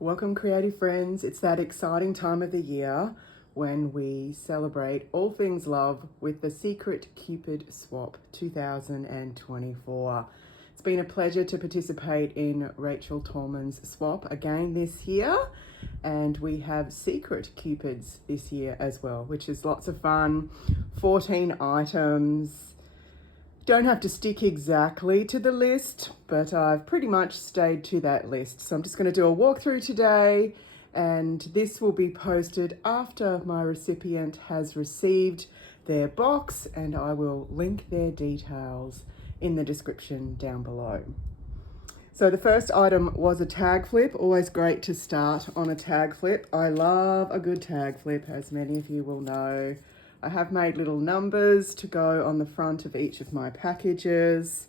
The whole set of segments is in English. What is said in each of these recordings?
Welcome, creative friends. It's that exciting time of the year when we celebrate all things love with the Secret Cupid Swap 2024. It's been a pleasure to participate in Rachel Tolman's swap again this year, and we have secret Cupids this year as well, which is lots of fun. 14 items. Don't have to stick exactly to the list, but I've pretty much stayed to that list. So I'm just going to do a walkthrough today, and this will be posted after my recipient has received their box, and I will link their details in the description down below. So the first item was a tag flip. Always great to start on a tag flip. I love a good tag flip, as many of you will know. I have made little numbers to go on the front of each of my packages,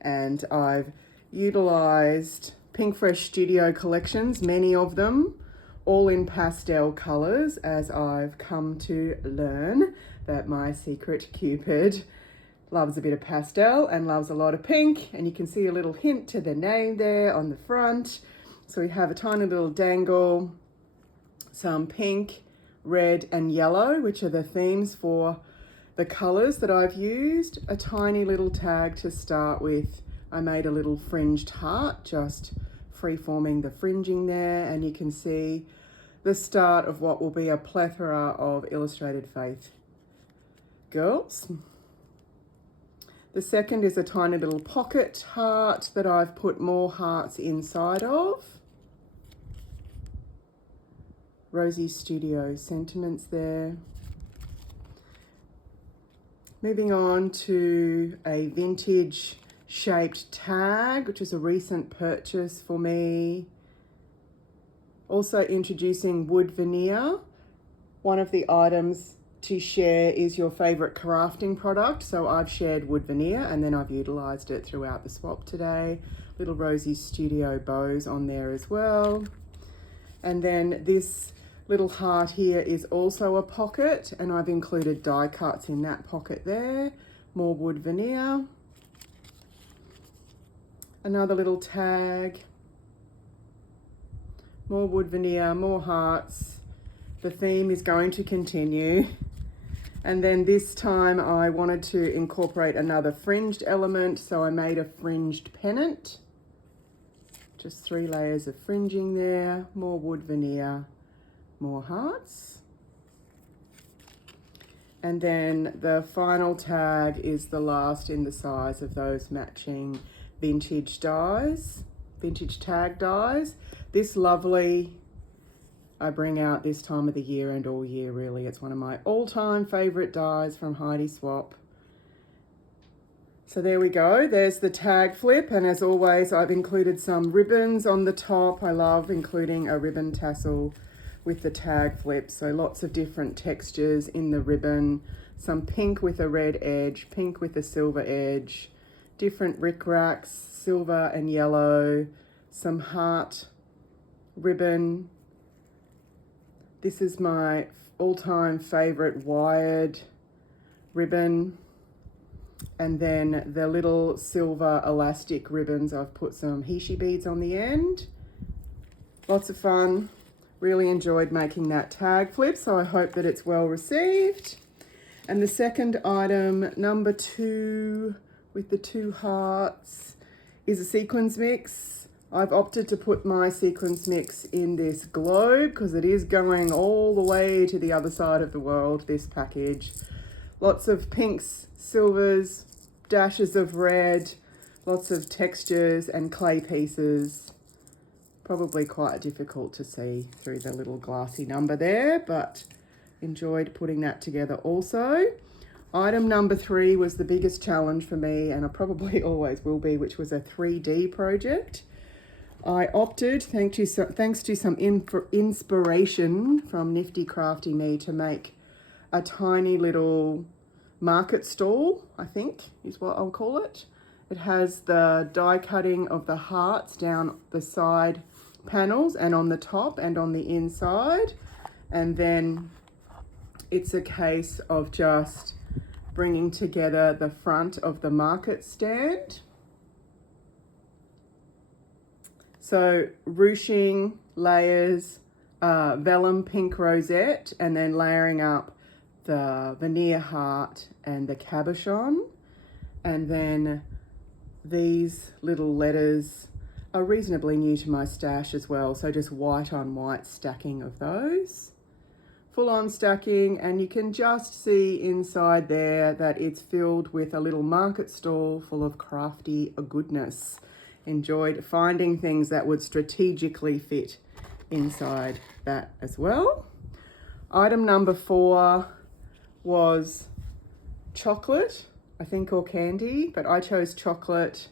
and I've utilized Pink Fresh Studio collections, many of them, all in pastel colors, as I've come to learn that my secret Cupid loves a bit of pastel and loves a lot of pink, and you can see a little hint to the name there on the front. So we have a tiny little dangle, some pink, red and yellow, which are the themes for the colors that I've used. A tiny little tag to start with. I made a little fringed heart, just free-forming the fringing there, and you can see the start of what will be a plethora of illustrated faith girls. The second is a tiny little pocket heart that I've put more hearts inside of. Rosie Studio sentiments there. Moving on to a vintage shaped tag, which is a recent purchase for me. Also introducing wood veneer. One of the items to share is your favorite crafting product. So I've shared wood veneer, and then I've utilized it throughout the swap today. Little Rosie Studio bows on there as well. And then this little heart here is also a pocket, and I've included die cuts in that pocket there. More wood veneer. Another little tag. More wood veneer, more hearts. The theme is going to continue. And then this time I wanted to incorporate another fringed element, so I made a fringed pennant. Just 3 layers of fringing there, more wood veneer, more hearts. And then the final tag is the last in the size of those matching vintage dies, vintage tag dies. This lovely, I bring out this time of the year and all year really. It's one of my all-time favorite dies from Heidi Swap. So there we go, there's the tag flip, and as always I've included some ribbons on the top. I love including a ribbon tassel with the tag flip, so lots of different textures in the ribbon. Some pink with a red edge, pink with a silver edge, different rickracs, silver and yellow, some heart ribbon. This is my all-time favorite wired ribbon. And then the little silver elastic ribbons, I've put some Heishi beads on the end. Lots of fun. Really enjoyed making that tag flip, so I hope that it's well received. And the second item, number 2, with the 2 hearts, is a sequins mix. I've opted to put my sequins mix in this globe because it is going all the way to the other side of the world, this package. Lots of pinks, silvers, dashes of red, lots of textures and clay pieces. Probably quite difficult to see through the little glassy number there, but enjoyed putting that together also. Item number 3 was the biggest challenge for me, and I probably always will be, which was a 3D project. I opted, thanks to some inspiration from Nifty Crafty Me, to make a tiny little market stall, I think is what I'll call it. It has the die cutting of the hearts down the side panels and on the top and on the inside, and then it's a case of just bringing together the front of the market stand. So ruching layers, vellum pink rosette, and then layering up the veneer heart and the cabochon. And then these little letters are reasonably new to my stash as well, so just white on white stacking of those. Full on stacking, and you can just see inside there that it's filled with a little market stall full of crafty goodness. Enjoyed finding things that would strategically fit inside that as well. Item number 4 was chocolate, I think, or candy, but I chose chocolate.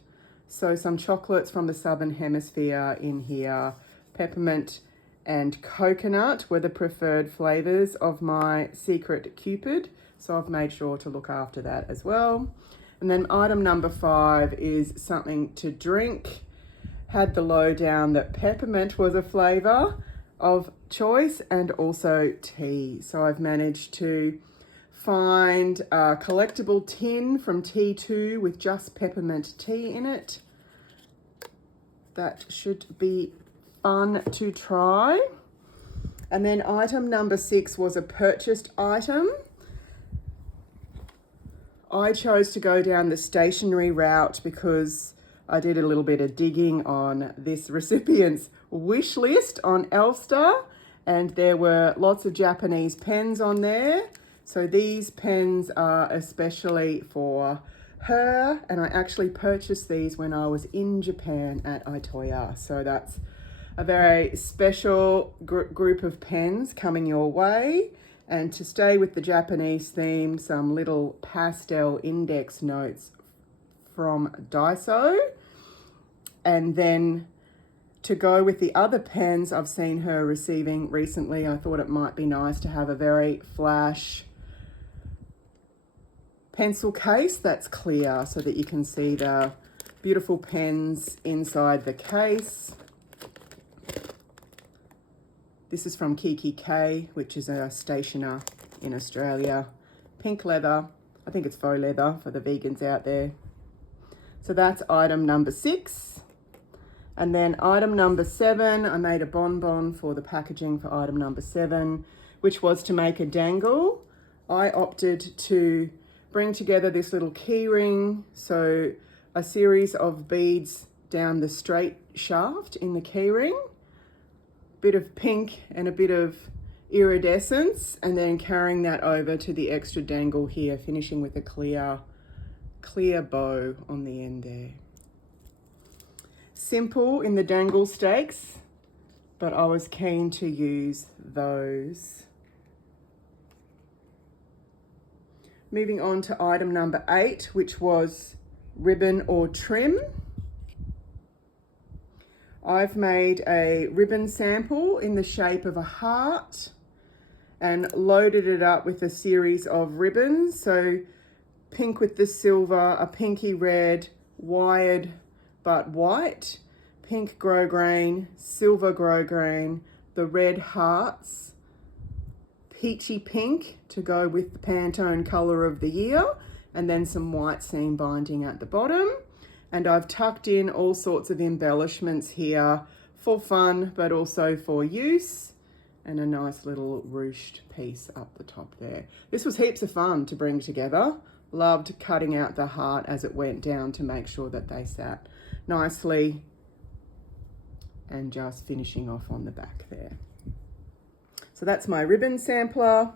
So some chocolates from the Southern Hemisphere in here. Peppermint and coconut were the preferred flavors of my Secret Cupid. So I've made sure to look after that as well. And then item number 5 is something to drink. Had the lowdown that peppermint was a flavor of choice, and also tea. So I've managed to find a collectible tin from T2 with just peppermint tea in it. That should be fun to try. And then item number 6 was a purchased item. I chose to go down the stationery route because I did a little bit of digging on this recipient's wish list on Elster, and there were lots of Japanese pens on there. So these pens are especially for her, and I actually purchased these when I was in Japan at Itoya. So that's a very special group of pens coming your way. And to stay with the Japanese theme, some little pastel index notes from Daiso. And then to go with the other pens I've seen her receiving recently, I thought it might be nice to have a very flash pencil case that's clear so that you can see the beautiful pens inside the case. This is from Kiki K, which is a stationer in Australia. Pink leather. I think it's faux leather for the vegans out there. So that's item number 6. And then item number 7, I made a bonbon for the packaging for item number 7, which was to make a dangle. I opted to bring together this little key ring, so a series of beads down the straight shaft in the key ring, bit of pink and a bit of iridescence, and then carrying that over to the extra dangle here, finishing with a clear bow on the end there. Simple in the dangle stakes, but I was keen to use those. Moving on to item number 8, which was ribbon or trim. I've made a ribbon sample in the shape of a heart and loaded it up with a series of ribbons. So pink with the silver, a pinky red, wired but white, pink grosgrain, silver grosgrain, the red hearts, peachy pink to go with the Pantone colour of the year, and then some white seam binding at the bottom. And I've tucked in all sorts of embellishments here for fun, but also for use, and a nice little ruched piece up the top there. This was heaps of fun to bring together. Loved cutting out the heart as it went down to make sure that they sat nicely, and just finishing off on the back there. So that's my ribbon sampler.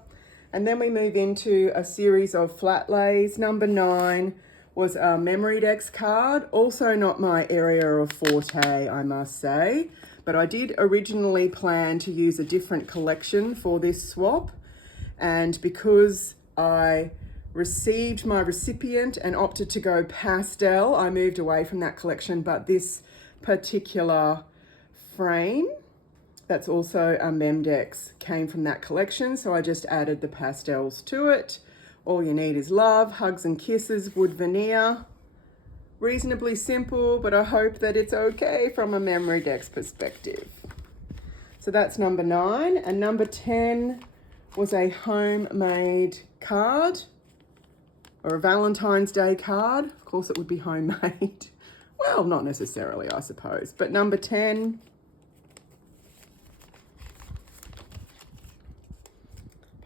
And then we move into a series of flat lays. Number 9 was a memory decks card. Also not my area of forte, I must say, but I did originally plan to use a different collection for this swap. And because I received my recipient and opted to go pastel, I moved away from that collection. But this particular frame, that's also a Memdex, came from that collection, so I just added the pastels to it. All you need is love, hugs and kisses, wood veneer. Reasonably simple, but I hope that it's okay from a memory decks perspective. So that's number 9. And number 10 was a homemade card, or a Valentine's Day card. Of course it would be homemade. Well, not necessarily, I suppose. But number 10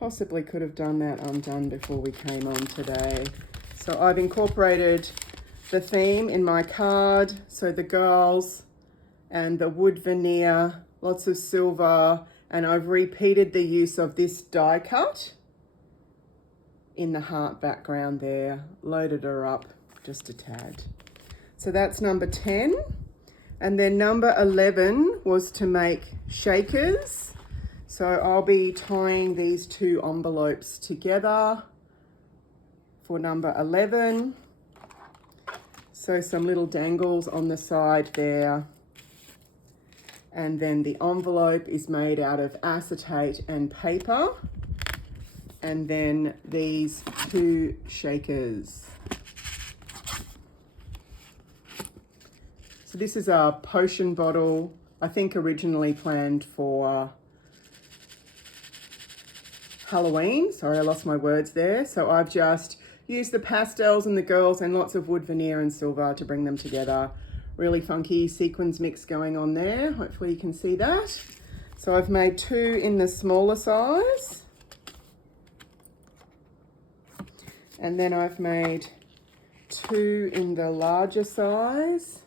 Possibly could have done that undone before we came on today. So I've incorporated the theme in my card. So the girls and the wood veneer, lots of silver, and I've repeated the use of this die cut in the heart background there, loaded her up just a tad. So that's number 10. And then number 11 was to make shakers. So I'll be tying these two envelopes together for number 11. So some little dangles on the side there. And then the envelope is made out of acetate and paper. And then these two shakers. So this is a potion bottle, I think originally planned for Halloween. Sorry, I lost my words there. So I've just used the pastels and the girls and lots of wood veneer and silver to bring them together. Really funky sequins mix going on there. Hopefully you can see that. So I've made two in the smaller size. And then I've made two in the larger size.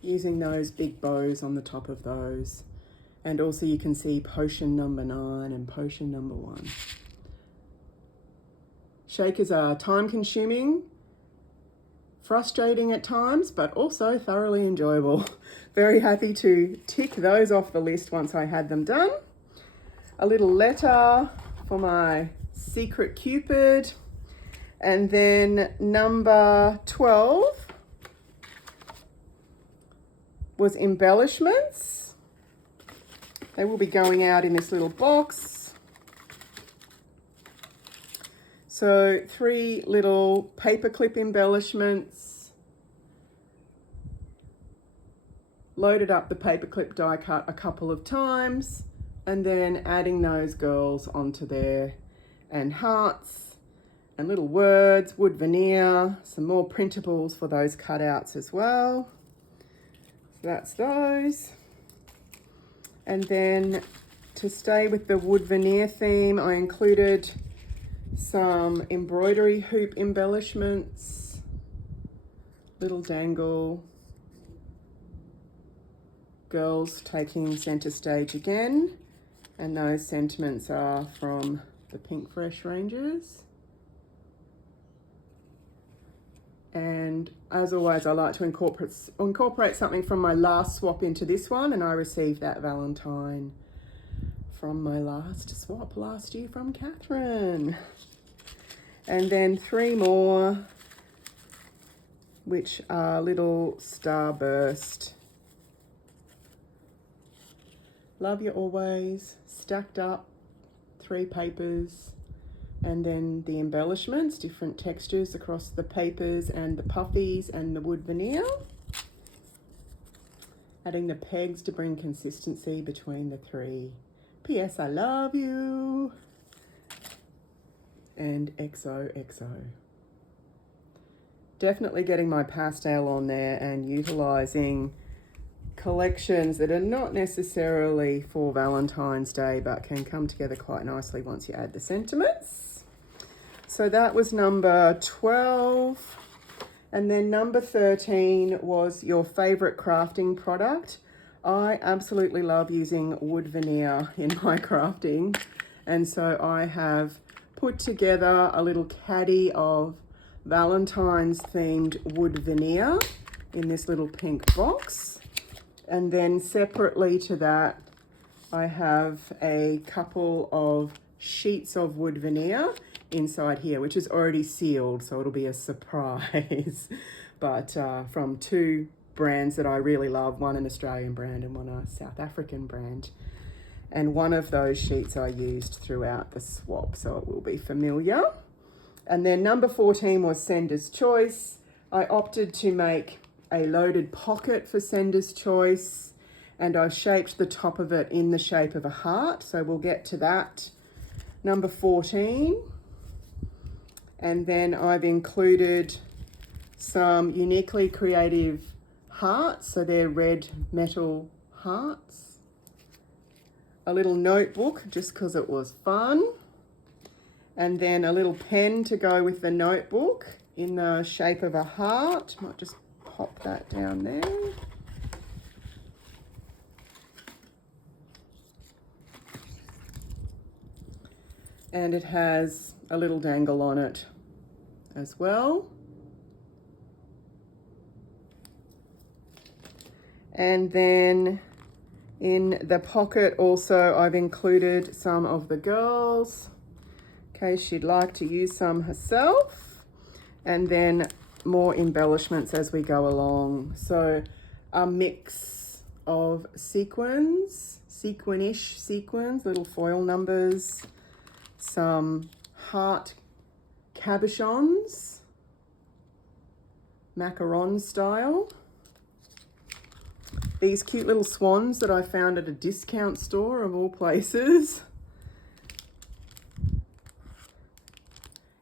Using those big bows on the top of those. And also you can see potion number 9 and potion number 1. Shakers are time consuming, frustrating at times, but also thoroughly enjoyable. Very happy to tick those off the list once I had them done. A little letter for my Secret Cupid. And then number 12 was embellishments. They will be going out in this little box. So 3 little paperclip embellishments. Loaded up the paperclip die cut a couple of times and then adding those girls onto there, and hearts and little words, wood veneer, some more printables for those cutouts as well. So that's those. And then to stay with the wood veneer theme, I included some embroidery hoop embellishments, little dangle, girls taking center stage again, and those sentiments are from the Pink Fresh ranges. And as always, I like to incorporate something from my last swap into this one, and I received that Valentine from my last swap last year from Catherine. And then 3 more, which are little starburst. Love you always, stacked up, 3 papers. And then the embellishments, different textures across the papers and the puffies and the wood veneer. Adding the pegs to bring consistency between the 3. P.S. I love you. And XOXO. Definitely getting my pastel on there and utilising collections that are not necessarily for Valentine's Day but can come together quite nicely once you add the sentiments. So that was number 12. And then number 13 was your favourite crafting product. I absolutely love using wood veneer in my crafting. And so I have put together a little caddy of Valentine's themed wood veneer in this little pink box. And then separately to that, I have a couple of sheets of wood veneer inside here, which is already sealed, so it'll be a surprise. But from 2 brands that I really love, one an Australian brand and one a South African brand. And one of those sheets I used throughout the swap, so it will be familiar. And then number 14 was Sender's Choice. I opted to make a loaded pocket for Sender's Choice, and I've shaped the top of it in the shape of a heart, so we'll get to that. Number 14. And then I've included some uniquely creative hearts, so they're red metal hearts. A little notebook just because it was fun. And then a little pen to go with the notebook in the shape of a heart. Might just pop that down there. And it has a little dangle on it as well. And then in the pocket also I've included some of the girls in case she'd like to use some herself. And then more embellishments as we go along. So a mix of sequins, sequin-ish sequins, little foil numbers, some heart cabochons, macaron style. These cute little swans that I found at a discount store of all places.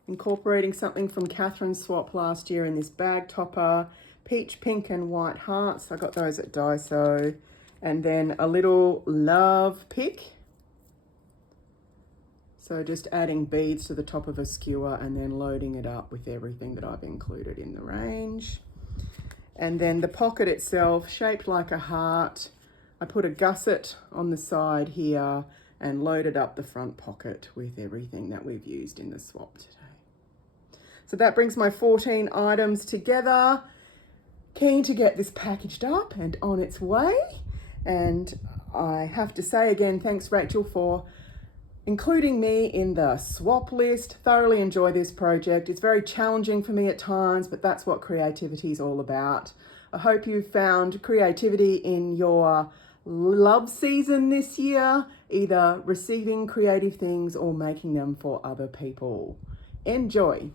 Incorporating something from Catherine's swap last year in this bag topper. Peach, pink and white hearts. I got those at Daiso. And then a little love pick. So just adding beads to the top of a skewer and then loading it up with everything that I've included in the range. And then the pocket itself, shaped like a heart. I put a gusset on the side here and loaded up the front pocket with everything that we've used in the swap today. So that brings my 14 items together. Keen to get this packaged up and on its way. And I have to say again, thanks Rachel for including me in the swap list. Thoroughly enjoy this project. It's very challenging for me at times, but that's what creativity is all about. I hope you found creativity in your love season this year, either receiving creative things or making them for other people. Enjoy.